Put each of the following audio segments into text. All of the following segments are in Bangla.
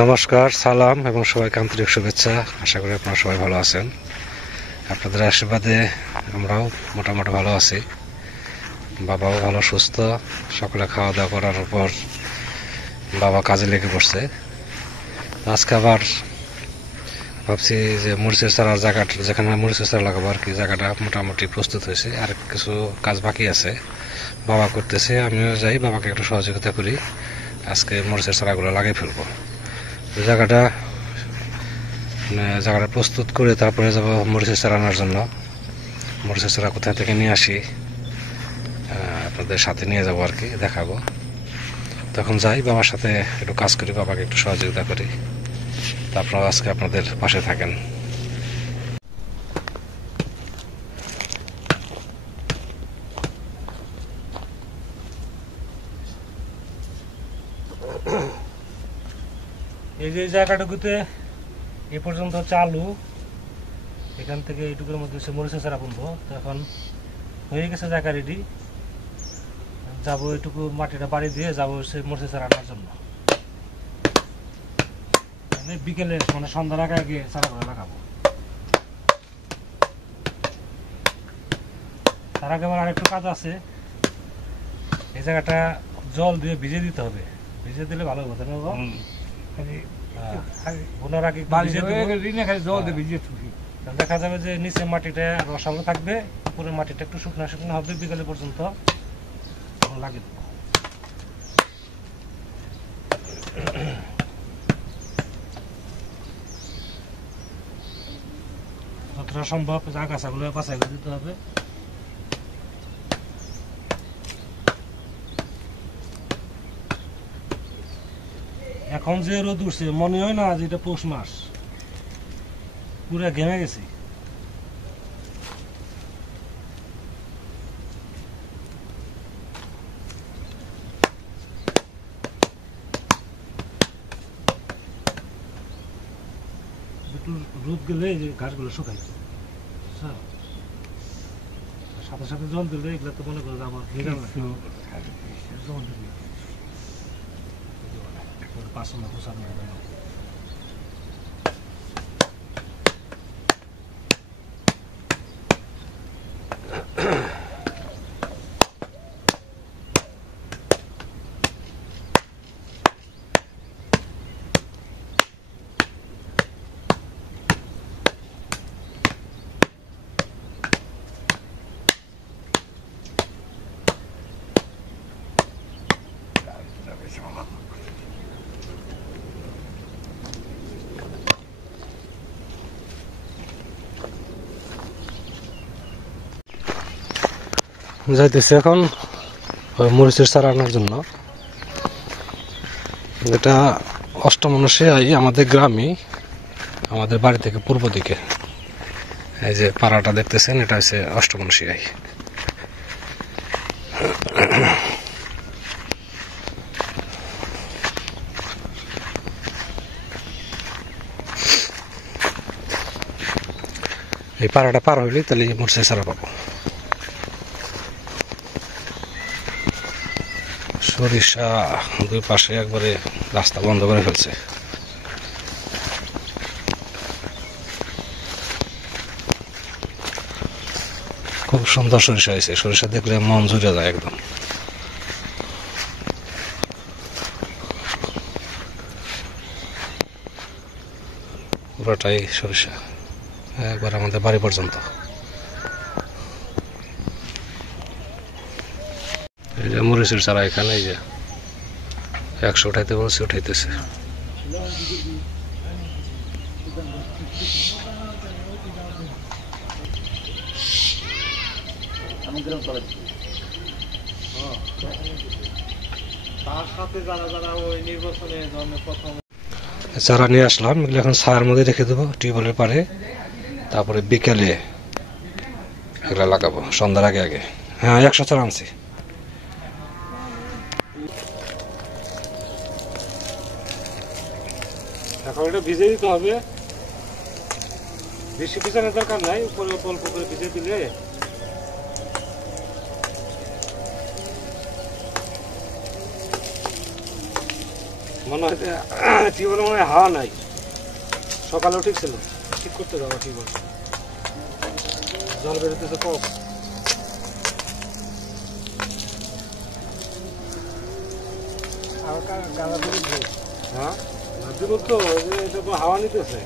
নমস্কার, সালাম এবং সবাইকে আন্তরিক শুভেচ্ছা। আশা করি আপনারা সবাই ভালো আছেন। আপনাদের আশীর্বাদে আমরাও মোটামুটি ভালো আছি। বাবাও ভালো সুস্থ। সকালে খাওয়া দাওয়া করার পর বাবা কাজে লেগে পড়ছে। আজকে আবার ভাবছি যে মরিচের চারার জায়গাটা, যেখানে মরিচের চারা লাগাবো আর কি, জায়গাটা মোটামুটি প্রস্তুত হয়েছে। আর কিছু কাজ বাকি আছে, বাবা করতেছে, আমিও যাই বাবাকে একটু সহযোগিতা করি। আজকে মরিচের চারাগুলো লাগিয়ে ফেলবো। জায়গাটা প্রস্তুত করে তারপরে যাব মরিচের চারা আনার জন্য। মরিচের চারা কোথা থেকে নিয়ে আসি আপনাদের সাথে নিয়ে যাবো আর কি, দেখাবো। তখন যাই, বাবার সাথে একটু কাজ করি, বাবাকে একটু সহযোগিতা করি। তারপর আজকে আপনাদের পাশে থাকেন। এই যে জায়গাটুকুতে এ পর্যন্ত চালু, এখান থেকে এইটুকুর মধ্যে মরিচের চারা বুনবো। তো এখন হয়ে গেছে জায়গা রেডি, যাবো এইটুকু মাটিটা বাড়ি দিয়ে যাবো সে মরিচের চারা আনার জন্য। বিকেলে মানে সন্ধ্যার আগে আগে চারাগুলো লাগাবো। তার আগে আমার আরেকটু কাজ আছে। এই জায়গাটা জল দিয়ে ভিজে দিতে হবে, ভিজে দিলে ভালো হবে না? দেখা যাবে যে নিচে মাটিটা রসালো থাকবে, উপরে মাটিটা একটু শুকনো শুকনো হবে। বিকেলে পর্যন্ত লাগিয়ে দেবো। যতটা সম্ভব আগাছাগুলো বাছাই করে দিতে হবে। এখন যে রোদ উঠছে মনে হয় না যে এটা পৌষ মাস, পুরো ঘেমে গেছি। একটু রোদ গেলে এই যে ঘাসগুলো শুকাই, সাথে সাথে জল দিলে এগুলো তো মনে করো আমার ভেজাল না। জল দিবি 500 না 500 যাইতেছে এখন মরিচের চারা আনার জন্য। এটা অষ্টমনসী আই, আমাদের গ্রামে, আমাদের বাড়ি থেকে পূর্ব দিকে। এই যে পাড়াটা দেখতেছেন, এটা হচ্ছে অষ্টমনসী আই। এই পাড়াটা পার হইলে তাহলে মরিচের চারা পাবো। সরিষা দুই পাশে একবারে রাস্তা বন্ধ করে ফেলছে। খুব সুন্দর সরিষা হয়েছে, সরিষা দেখলে মন জুড়ে যায় একদম। পুরোটাই সরিষা, একবার আমাদের বাড়ি পর্যন্ত। এই যে মরিচের চারা এখানে, এই যে 100 উঠাইতে বলছে, উঠাইতেছে। চারা নিয়ে আসলাম, এগুলো এখন ছায়ার মধ্যে রেখে দেবো টিউবওয়েলের পারে। তারপরে বিকেলে এগুলো লাগাবো সন্ধ্যার আগে আগে। হ্যাঁ, 100 চারা আনছি। এখন এটা ভিজে দিতে হবে, বেশি ভিজানোর দরকার নাই, উপরে অল্প করে ভিজে দিলে মনে হয় টিউবওয়েলে মনে হয় হাওয়া নাই। সকালেও ঠিক ছিল, ঠিক করতে যাওয়া টিউবওয়েল, জল বেরোতেছে কম। হ্যাঁ দিন তো এটা হাওয়া নিতেছে।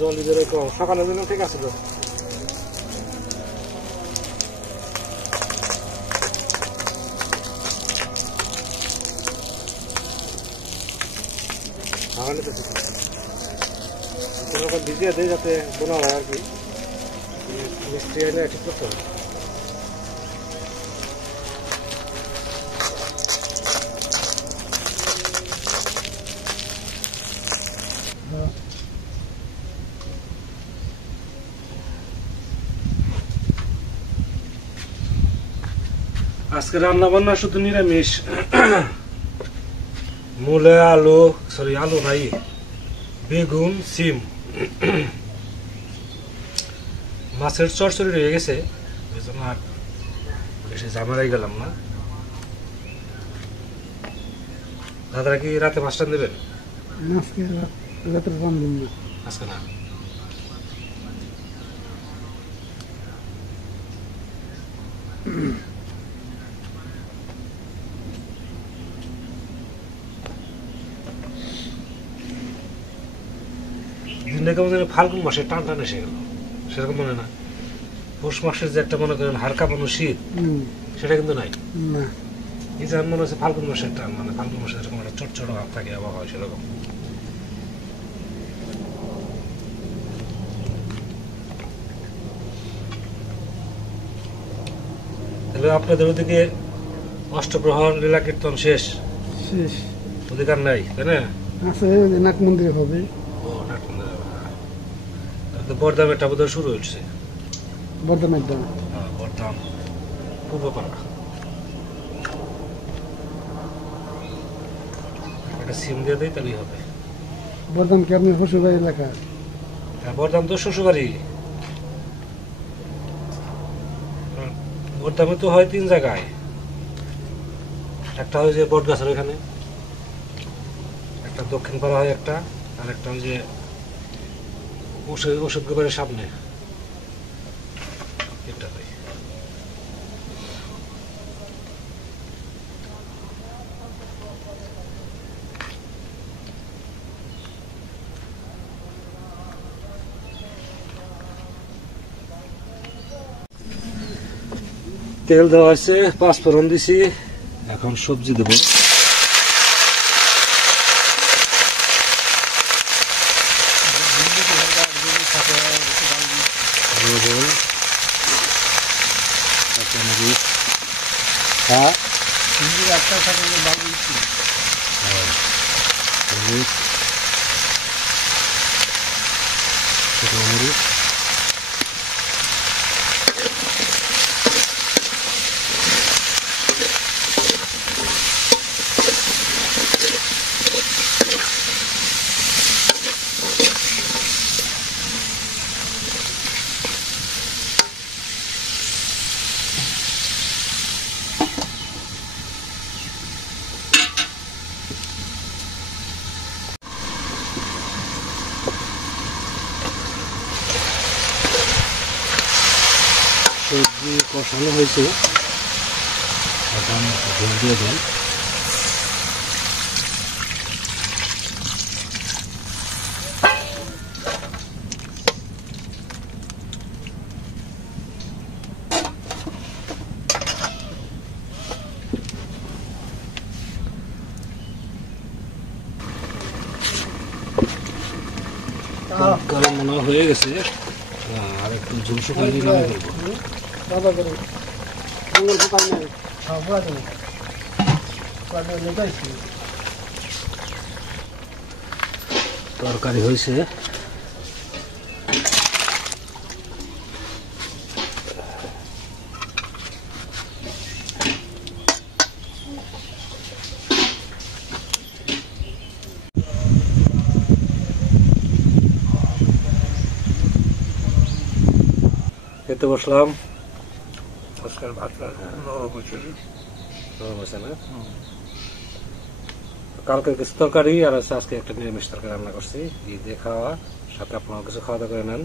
জল বেরোয় কম, সকালের জন্য ঠিক আছে তো। ভিজিয়ে দেয় যাতে বোনা হয় আর কি, মিস্ত্রি এনে ঠিক করতে হবে। আজকে রান্না বান্না শুধু নিরামিষ। মূলে আলু, সরি আলু নাই, বেগুন, সিম, মাছের চরচড়ি রয়ে গেছে, ওই জন্য আর বেশি ঝামেলাই গেলাম না। দাদারা কি রাতে মাছটা দেবেন? আজকে না, দিনটা কেমন যেন ফাল্গুন মাসে টান টান এসে গেল, সেরকম মনে না। পৌষ মাসের যে একটা মনে করেন হাড় কাঁপানো শীত, সেটা কিন্তু নাই। এই যে মনে হচ্ছে ফাল্গুন মাসের টান, মানে ফাল্গুন মাসে এরকম একটা চটচট ভাব থাকে, আবহাওয়া সেরকম। তাহলে আপনাদের ওদিকে অষ্টপ্রহর লীলা কীর্তন শেষ? শেষ, অধিকার নাই তাই না? আছে নাক মন্দিরে হবে। ও নাক মন্দিরে হবে, তাহলে বরদামেরটা বোধহয় শুরু হচ্ছে। বর্ধমের দাম, হ্যাঁ বরদাম পূর্বপাড়া। একটা সিম দিয়ে দেয় তাহলেই হবে। বর্ধম কি আপনার শ্বশুরবাড়ি এলাকা? হ্যাঁ বরদাম তো শ্বশুরবাড়ি। বরদামে তো হয় 3 জায়গায়, একটা হয় যে বটগাছের ওইখানে, একটা দক্ষিণ পাড়া হয় একটা, আর একটা ওই যে ওষুধ গোবরের সামনে এটা হয়। তেল দেওয়া হয়েছে, 5 ফোড়ন দিছি, এখন সবজি দেবো। লবণ, কাঁচামরিচ, হ্যাঁ হলুদ, শুকনো মরিচ, সবজি কষানো হয়েছে, এখন ঝোল দিয়ে দেন। তরকারি মনে হয়ে গেছে, আর একটু ঝোল শুকাই দিয়ে নামে ফেলবো। তরকারি হয়েছে, খেতে বসলাম। আজকাল ভাতটা নরম হয়েছে। নরম হয়েছে না? কালকে কিছু তরকারি আর হচ্ছে আজকে একটা নিরামিষ তরকারি রান্না করছি, ঈদ দিয়ে খাওয়া, সাথে আপনারা কিছু খাওয়া দাওয়া করে নেন।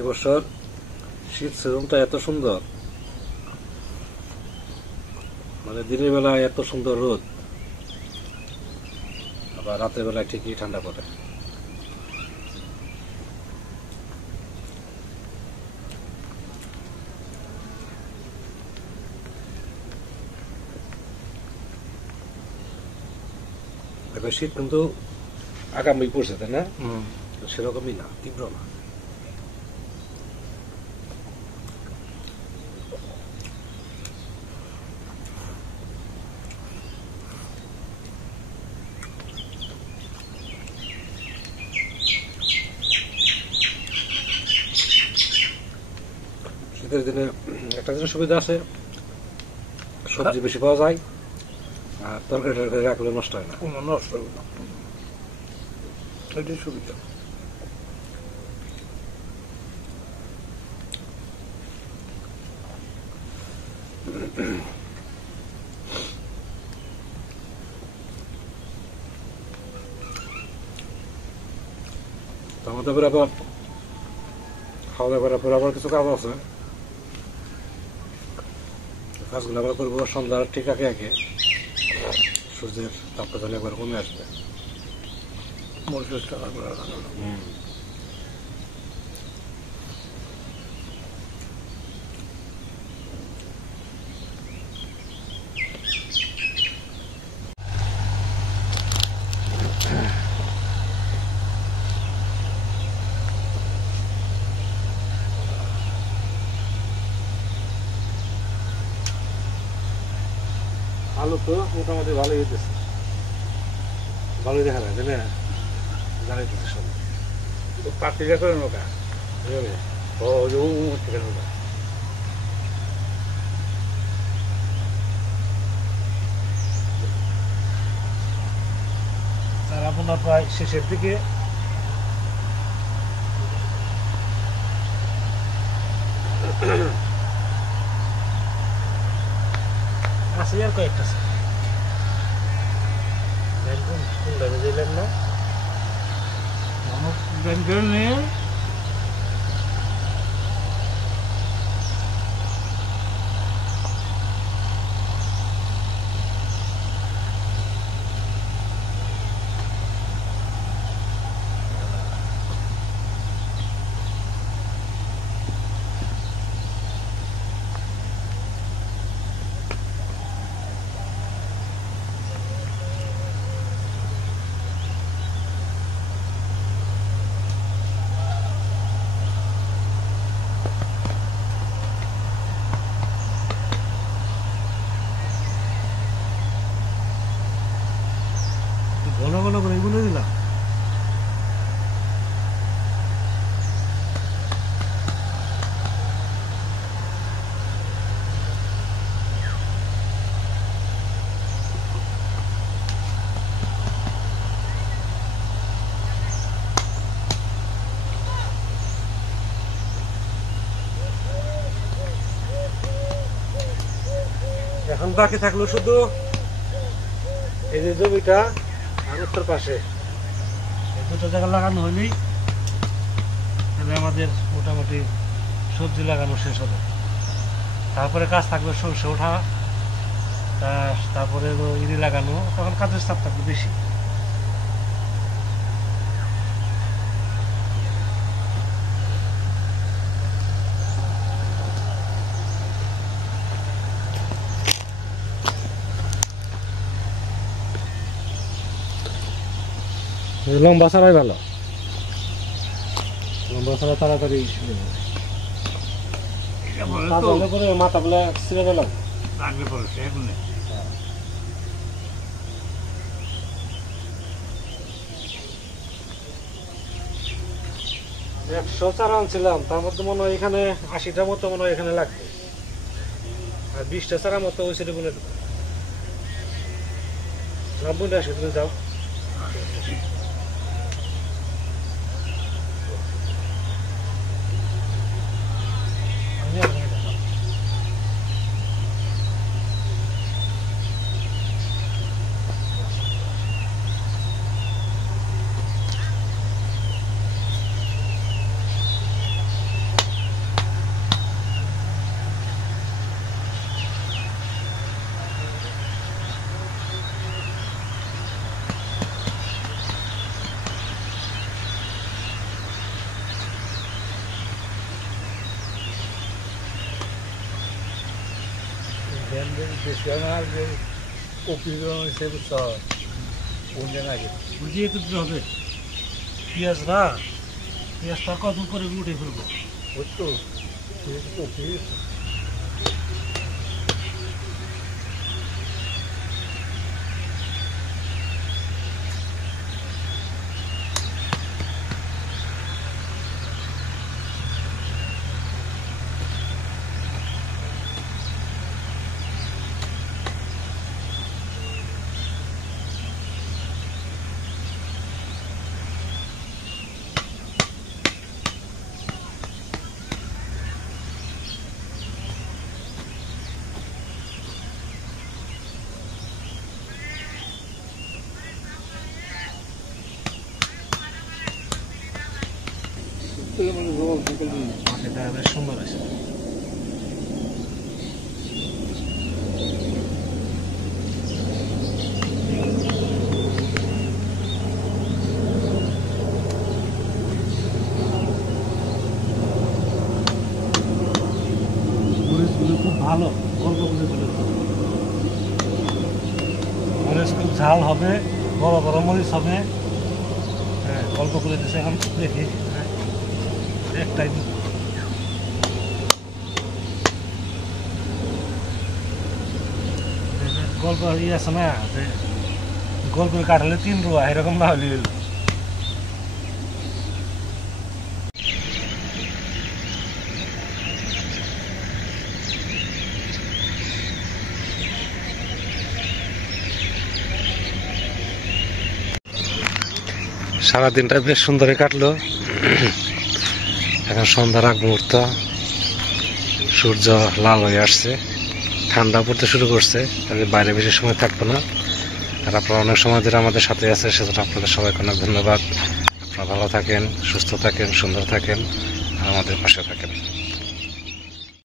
এবছর শীত সিজনটা এত সুন্দর, মানে দিনের বেলায় এত সুন্দর রোদ, আবার রাতের বেলায় ঠিকই ঠান্ডা পড়ে। এবার শীত কিন্তু আগামী পড়ছে, তাই না? সেরকমই না, তীব্র না। শীতের দিনে একটা জিনিস সুবিধা আছে, সবজি বেশি পাওয়া যায় আর তরকারি টরকারি রাখলে নষ্ট হয় না। কোনো নষ্ট হবে না, এটাই সুবিধা। তো আমাদের আবার খাওয়া দাওয়া করার পর আবার কিছু কাজ আছে, কাজগুলো আমরা করবো সন্ধ্যার ঠিক আগে আগে, সূর্যের তাপমাত্রা একবার কমে আসবে। মরিচের টাকা করে রাখা। আলু তো মোটামুটি ভালোই হইতেছে, ভালোই দেখা যায়, তাই না? জানাইতেছে সব পাখিটা করে নৌকা, ও থেকে নৌকা। আর আপনার প্রায় শেষের দিকে আছে আর কয়েকটা আছে। কোনটা বুঝলেন না? ব্যাংকের নিয়ে ঘন ঘন করে এগুলো দিলাম। এখন বাকি থাকলো শুধু এই যে জমিটা আর উত্তর পাশে, এই দুটো জায়গা লাগানো হলেই তাহলে আমাদের মোটামুটি সবজি লাগানো শেষ হবে। তারপরে কাজ থাকবে সরষে ওঠা, তারপরে ইরি লাগানো, তখন কাজের চাপ থাকবে বেশি। লম্বা ছাড়াই ভালো, লম্বা ছাড়া তাড়াতাড়ি করে মাথা গুলা ছিঁড়ে দিলাম লাগবে পরে এখন 100 চারা আনছিলাম, তার মধ্যে মনে হয় এখানে 80টার মতো মনে হয় এখানে লাগবে, আর 20টা চারা মতো ওই সাইডে বলে রামবুন্ডা আসে তুমি যাও। বুঝিয়ে তুলতে হবে পেঁয়াজ না, পেঁয়াজ তার কখন করে উঠে ফেলবো বুঝতো। মাটিটা বেশ সুন্দর আছে। মরিচগুলো খুব ভালো, অল্প করে দিলে মরিচ খুব ঝাল হবে, বড় বড় মরিচ হবে। হ্যাঁ, অল্প করে দিচ্ছে। এখন দেখি একটাই গল্প আছে না, গল্পের কাটালে 3 রুয়া, এরকম না হলে সারাদিনটা বেশ সুন্দরই কাটলো। এখন সন্ধ্যার আগ মুহূর্ত, সূর্য লাল হয়ে আসছে, ঠান্ডা পড়তে শুরু করছে। বাইরে বেশি সময় থাকবো না। আর আপনারা অনেক সময় ধরে আমাদের সাথে আছে, সেজন্য আপনাদের সবাইকে অনেক ধন্যবাদ। আপনারা ভালো থাকেন, সুস্থ থাকেন, সুন্দর থাকেন আর আমাদের পাশে থাকেন।